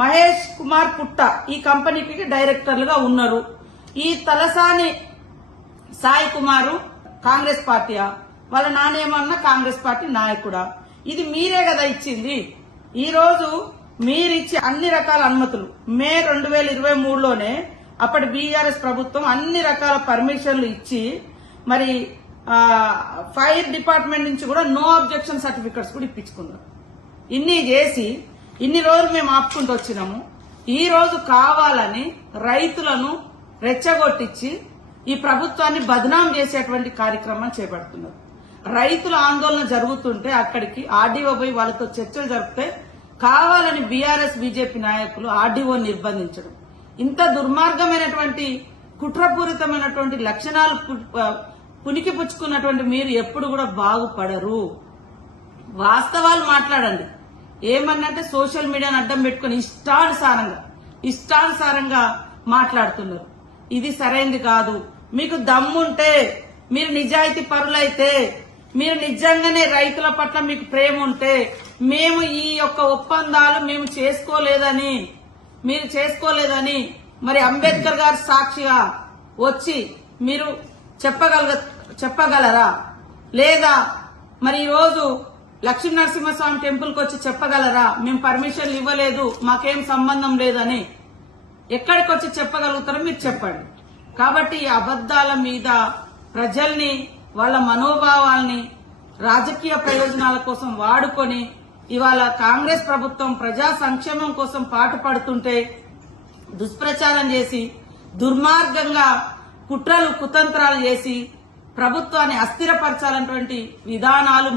మహేష్ కుమార్ పుట్ట ఈ కంపెనీకి డైరెక్టర్లుగా ఉన్నారు. ఈ తలసాని సాయి కుమారు కాంగ్రెస్ పార్టీయా, వాళ్ళ నానేమన్నా కాంగ్రెస్ పార్టీ నాయకుడా? ఇది మీరే కదా ఇచ్చింది. ఈ రోజు మీరిచ్చే అన్ని రకాల అనుమతులు మే 2023లోనే అప్పటి బీఆర్ఎస్ ప్రభుత్వం అన్ని రకాల పర్మిషన్లు ఇచ్చి మరి ఫైర్ డిపార్ట్మెంట్ నుంచి కూడా నో అబ్జెక్షన్ సర్టిఫికెట్స్ కూడా ఇప్పించుకున్నారు. ఇన్ని చేసి ఇన్ని రోజులు మేము ఆపుకుంటూ వచ్చినాము. ఈ రోజు కావాలని రైతులను రెచ్చగొట్టించి ఈ ప్రభుత్వాన్ని బదనాం చేసేటువంటి కార్యక్రమం చేపడుతున్నారు. రైతుల ఆందోళన జరుగుతుంటే అక్కడికి ఆర్డీఓ పోయి వాళ్ళతో చర్చలు జరిపితే కావాలని బీఆర్ఎస్ బీజేపీ నాయకులు ఆర్డీఓ నిర్బంధించడం, ఇంత దుర్మార్గమైనటువంటి కుట్రపూరితమైనటువంటి లక్షణాలు పునికి పుచ్చుకున్నటువంటి మీరు ఎప్పుడు కూడా బాగుపడరు. వాస్తవాలు మాట్లాడండి. ఏమన్నంటే సోషల్ మీడియాను అడ్డం పెట్టుకుని ఇష్టానుసారంగా మాట్లాడుతున్నారు. ఇది సరైంది కాదు. మీకు దమ్ముంటే, మీరు నిజాయితీ పరులైతే, మీరు నిజంగానే రైతుల పట్ల మీకు ప్రేమ ఉంటే, మేము ఈ యొక్క ఒప్పందాలు మేము చేసుకోలేదని మరి అంబేద్కర్ గారు సాక్షిగా వచ్చి మీరు చెప్పగలరా? లేదా మరి ఈ రోజు లక్ష్మీ నరసింహస్వామి టెంపుల్ కు వచ్చి చెప్పగలరా? మేము పర్మిషన్లు ఇవ్వలేదు, మాకేం సంబంధం లేదని ఎక్కడికి వచ్చి చెప్పగలుగుతారో మీరు చెప్పండి. కాబట్టి ఈ అబద్దాల మీద ప్రజల్ని, వాళ్ళ మనోభావాల్ని రాజకీయ ప్రయోజనాల కోసం వాడుకొని ఇవాళ కాంగ్రెస్ ప్రభుత్వం ప్రజా సంక్షేమం కోసం పాటుపడుతుంటే దుష్ప్రచారం చేసి దుర్మార్గంగా కుట్రలు కుతంత్రాలు చేసి ప్రభుత్వాన్ని అస్థిరపరచాలన్నటువంటి విధానాలు